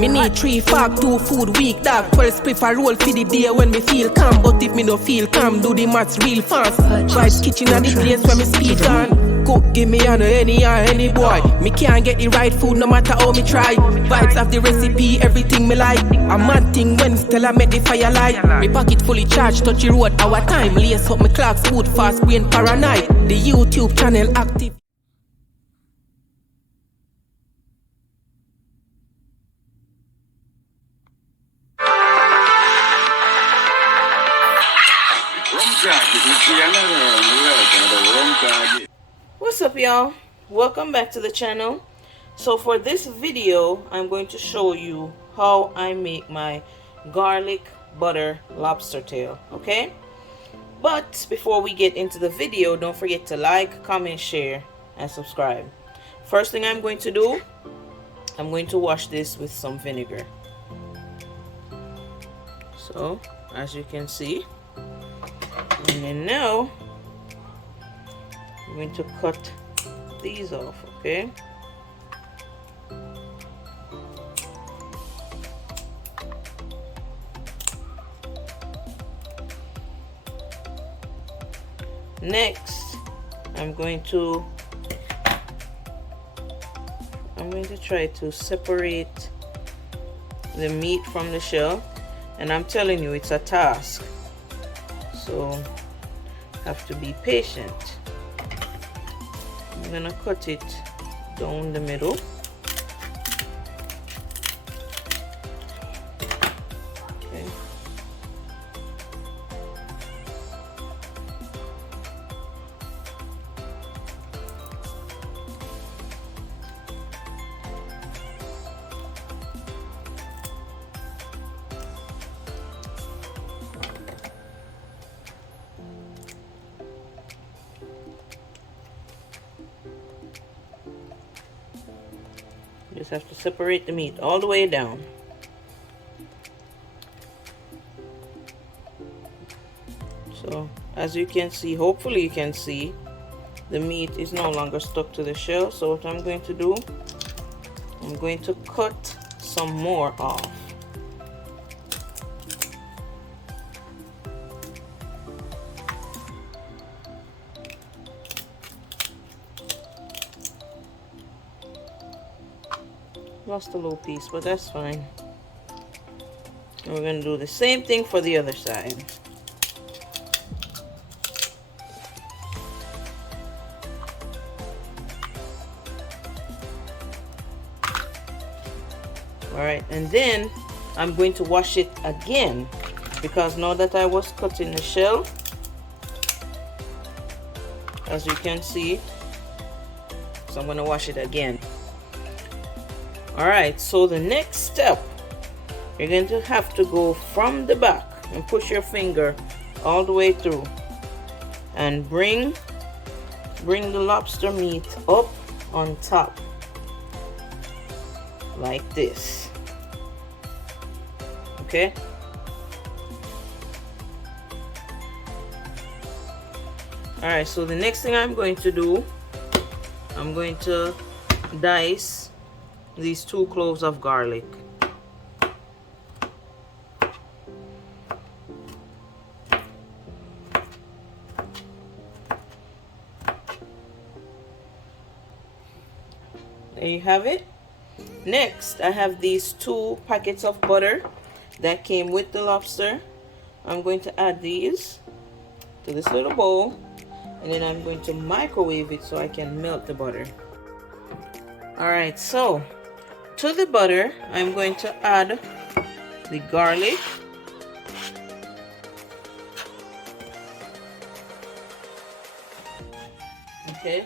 Me need 3 fork, 2 food week, dog. 12 spliff a roll for the day when me feel calm. But if me no feel calm, do the maths real fast. Vibes kitchen at the place where me speed on. Cook, give me on any boy. Me can't get the right food no matter how me try. Vibes have the recipe, everything me like. A mad thing when Stella make the fire light. Me pocket fully charged, touch the road our time. Lace up me clocks, food fast, brain paranoid. The YouTube channel active. What's up, y'all? Welcome back to the channel. So for this video, I'm going to show you how I make my garlic butter lobster tail, okay? But before we get into the video, don't forget to like, comment, share, and subscribe. First thing I'm going to do, I'm going to wash this with some vinegar. So as you can see, and then now I'm going to cut these off, okay? Next, I'm going to try to separate the meat from the shell, and I'm telling you, it's a task. So have to be patient. I'm gonna cut it down the middle. Okay. Just have to separate the meat all the way down. So as you can see, hopefully you can see, the meat is no longer stuck to the shell. So what I'm going to do, I'm going to cut some more off. Lost a little piece, but that's fine. And we're going to do the same thing for the other side. Alright, and then I'm going to wash it again, because now that I was cutting the shell, as you can see, so I'm going to wash it again. Alright, so the next step, you're going to have to go from the back and push your finger all the way through and bring the lobster meat up on top like this. Okay? Alright, so the next thing I'm going to do, I'm going to dice these 2 cloves of garlic. There you have it. Next, I have these 2 packets of butter that came with the lobster. I'm going to add these to this little bowl, and then I'm going to microwave it so I can melt the butter. Alright, so to the butter, I'm going to add the garlic, okay.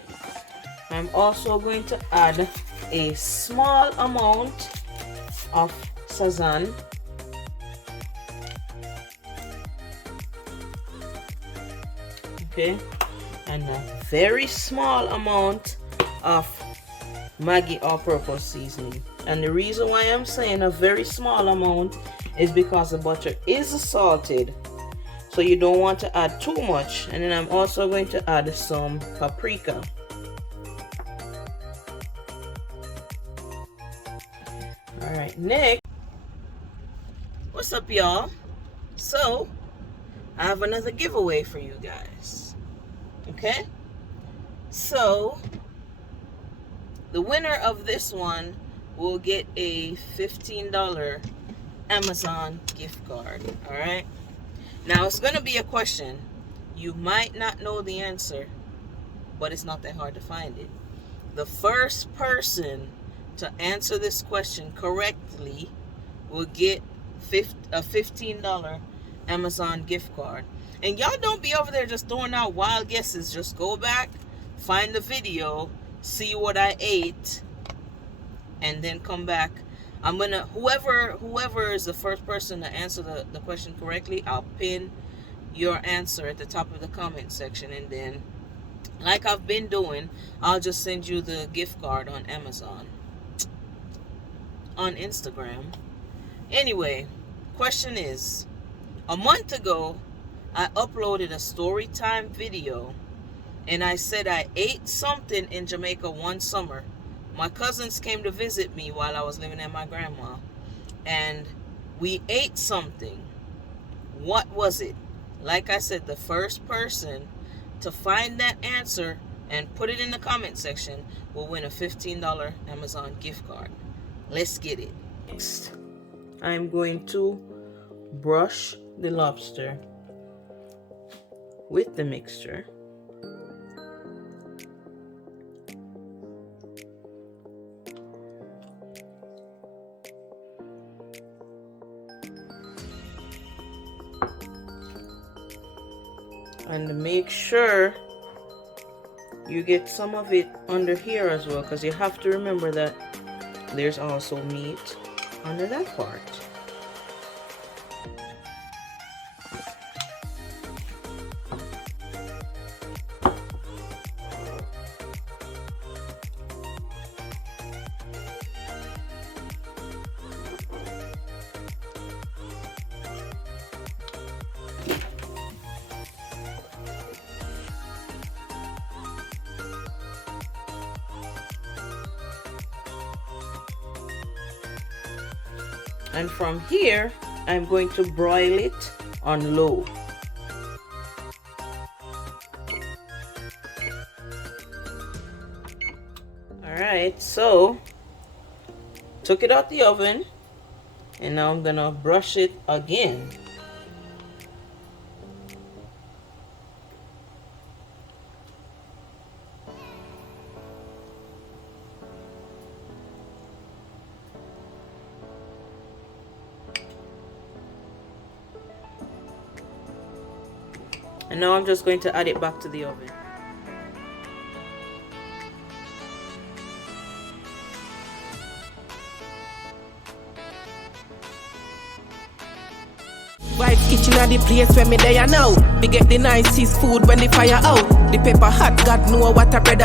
I'm also going to add a small amount of sazon, okay, and a very small amount of Maggi all-purpose seasoning. And the reason why I'm saying a very small amount is because the butter is salted, so you don't want to add too much. And then I'm also going to add some paprika. Alright, Alright, next. What's up, y'all? So, I have another giveaway for you guys. Okay? So, the winner of this one will get a $15 Amazon gift card. Alright? Now, it's going to be a question. You might not know the answer, but it's not that hard to find it. The first person to answer this question correctly will get a $15 Amazon gift card. And y'all don't be over there just throwing out wild guesses. Just go back, find the video, see what I ate, and then come back. I'm gonna, whoever is the first person to answer the question correctly, I'll pin your answer at the top of the comment section, and then, like I've been doing, I'll just send you the gift card on Amazon, on Instagram. Anyway, question is, a month ago, I uploaded a story time video, and I said I ate something in Jamaica one summer. My cousins came to visit me while I was living at my grandma, and we ate something. What was it? Like I said, the first person to find that answer and put it in the comment section will win a $15 Amazon gift card. Let's get it. Next, I'm going to brush the lobster with the mixture. And make sure you get some of it under here as well, because you have to remember that there's also meat under that part. And from here, I'm going to broil it on low. Alright, so took it out the oven, and now I'm gonna brush it again. And now I'm just going to add it back to the oven. Vibe kitchen are the place where me there now. We get the nicest food when the fire out. The pepper hot, God know what a bread.